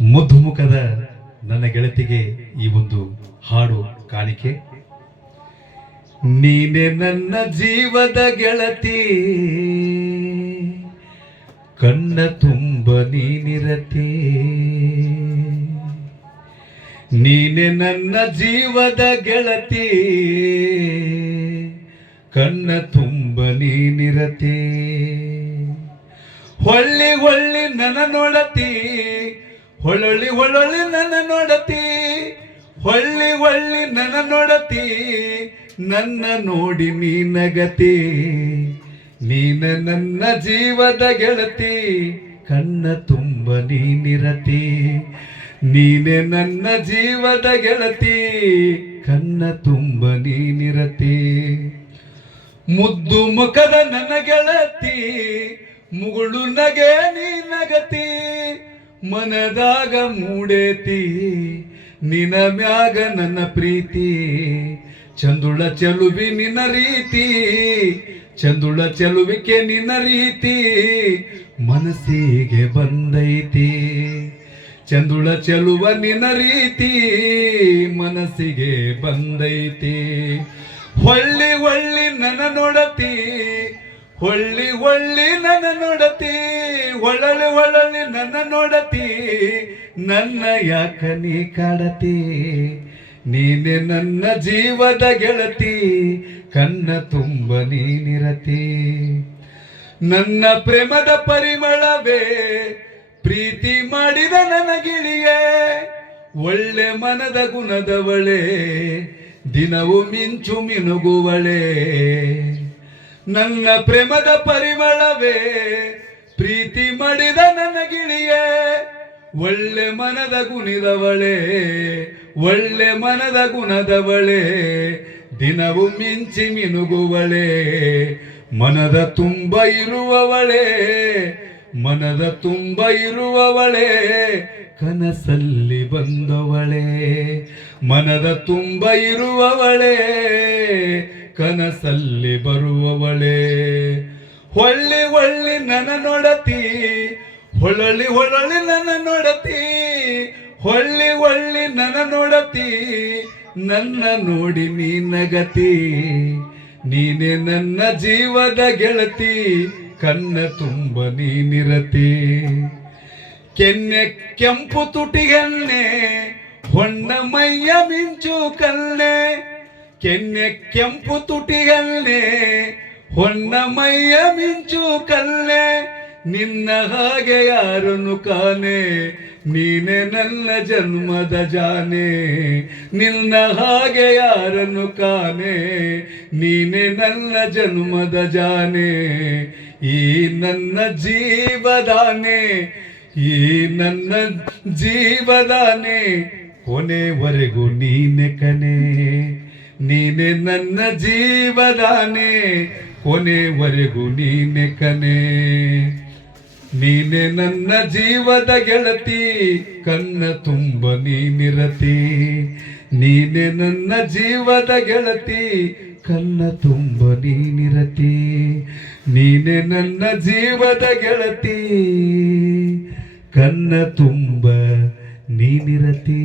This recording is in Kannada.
ಮುಖದ ನನ್ನ ಗೆಳತಿಗೆ ಈ ಒಂದು ಹಾಡು ಕಾಣಿಕೆ. ನೀನೆ ನನ್ನ ಜೀವದ ಗೆಳತಿ, ಕಣ್ಣ ತುಂಬ ನೀನಿರತಿ. ನೀನೆ ನನ್ನ ಜೀವದ ಗೆಳತಿ, ಕಣ್ಣ ತುಂಬ ನೀನಿರತಿ. ಹೊಳ್ಳಿ ಹೊಳ್ಳಿ ನನ್ನ ನೋಡತಿ ಹೊಳೊಳ್ಳಿ ಹೊಳೊಳ್ಳಿ ನನ್ನ ನೋಡತಿ, ಹೊಳ್ಳಿ ಹೊಳ್ಳಿ ನನ್ನ ನೋಡತಿ, ನನ್ನ ನೋಡಿ ನೀನಗತಿ ನೀನ ನನ್ನ ಜೀವದ ಗೆಳತಿ, ಕಣ್ಣ ತುಂಬ ನೀನಿರತಿ ನೀನೆ ನನ್ನ ಜೀವದ ಗೆಳತಿ, ಕಣ್ಣ ತುಂಬ ನೀನಿರತಿ ಮುದ್ದು ಮುಖದ ನನ್ನ ಗೆಳತಿ, ಮುಗುಳು ನಗೆ ನೀ ನಗತಿ. ಮನದಾಗ ಮೂಡೇತಿ ನಿನ ಮ್ಯಾಗ ನನ್ನ ಪ್ರೀತಿ. ಚಂದುಳ ಚೆಲುವಿ ನಿನ್ನ ರೀತಿ, ಚಂದುಳ ಚೆಲುವಿಕೆ ನಿನ್ನ ರೀತಿ. ಮನಸ್ಸಿಗೆ ಬಂದೈತಿ, ಚಂದುಳ ಚೆಲುವ ನಿನ್ನ ರೀತಿ. ಮನಸ್ಸಿಗೆ ಬಂದೈತಿ, ಹೊಳ್ಳಿ ಹೊಳ್ಳಿ ನನ್ನ ನೋಡತಿ. ಹೊಳ್ಳಿ ಹೊಳ್ಳಿ ನನ್ನ ನೋಡತಿ ಹೊಳಲಿ ಒಳಲಿ ನನ್ನ ನೋಡತಿ, ನನ್ನ ಯಾಕ ನೀ ಕಾಡತಿ? ನೀನೆ ನನ್ನ ಜೀವದ ಗೆಳತಿ, ಕಣ್ಣ ತುಂಬ ನೀನಿರತಿ ನನ್ನ ಪ್ರೇಮದ ಪರಿಮಳವೇ, ಪ್ರೀತಿ ಮಾಡಿದ ನನ್ನ ಗಿಳಿಯೇ, ಒಳ್ಳೆ ಮನದ ಗುಣದವಳೆ, ದಿನವೂ ಮಿಂಚು ಮಿನುಗುವಳೆ. ನನ್ನ ಪ್ರೇಮದ ಪರಿಮಳವೇ, ಪ್ರೀತಿ ಮಾಡಿದ ನನ್ನ ಗಿಳಿಯೇ, ಒಳ್ಳೆ ಮನದ ಗುಣಿದವಳೆ, ಒಳ್ಳೆ ಮನದ ಗುಣದವಳೆ, ದಿನವು ಮಿಂಚಿ ಮಿನುಗುವಳೆ, ಮನದ ತುಂಬ ಇರುವವಳೆ, ಮನದ ತುಂಬ ಇರುವವಳೆ, ಕನಸಲ್ಲಿ ಬಂದವಳೆ, ಮನದ ತುಂಬ ಇರುವವಳೆ ಕನಸಲ್ಲಿ ಬರುವವಳೆ. ಹೊಳ್ಳಿ ಹೊಳ್ಳಿ ನನ್ನ ನೋಡತಿ, ಹೊಳಳಿ ಹೊಳಳಿ ನನ್ನ ನೋಡತಿ, ಹೊಳ್ಳಿ ಹೊಳ್ಳಿ ನನ್ನ ನೋಡತಿ, ನನ್ನ ನೋಡಿ ನೀನಗತಿ, ನೀನೆ ನನ್ನ ಜೀವದ ಗೆಳತಿ ಕನ್ನ ತುಂಬ ನೀನಿರತಿ. ಕೆನ್ನೆ ಕೆಂಪು ತುಟಿಗನ್ನೆ ಹೊಣ್ಣ ಮೈಯ ಮಿಂಚು ಕಲ್ಲೆ ಕೆನ್ನೆ ಕೆಂಪು ತುಟಿಗಲ್ಲೆ, ಹೊನ್ನ ಮೈಯ ಮಿಂಚು ಕಲ್ಲೆ, ನಿನ್ನ ಹಾಗೆ ಯಾರನ್ನು ಕಾನೆ, ನೀನೆ ನನ್ನ ಜನ್ಮದ ಜಾನೆ, ನಿನ್ನ ಹಾಗೆ ಯಾರನ್ನು ಕಾನೆ, ನೀನೆ ನನ್ನ ಜನ್ಮದ ಜಾನೆ, ಈ ನನ್ನ ಜೀವದಾನೆ, ಈ ನನ್ನ ಜೀವದಾನೆ, ಕೊನೆವರೆಗೂ ನೀನೆ ಕನೆ ನೀನೆ ನನ್ನ ಜೀವದಾನೆ, ಕೊನೆವರೆಗೂ ನೀನೆ ಕನೆ. ನೀನೆ ನನ್ನ ಜೀವದ ಗೆಳತಿ ಕನ್ನ ತುಂಬ ನೀನಿರತಿ. ನೀನೆ ನನ್ನ ಜೀವದ ಗೆಳತಿ ಕನ್ನ ತುಂಬ ನೀನಿರತಿ. ನೀನೆ ನನ್ನ ಜೀವದ ಗೆಳತಿ ಕನ್ನ ತುಂಬ ನೀನಿರತಿ.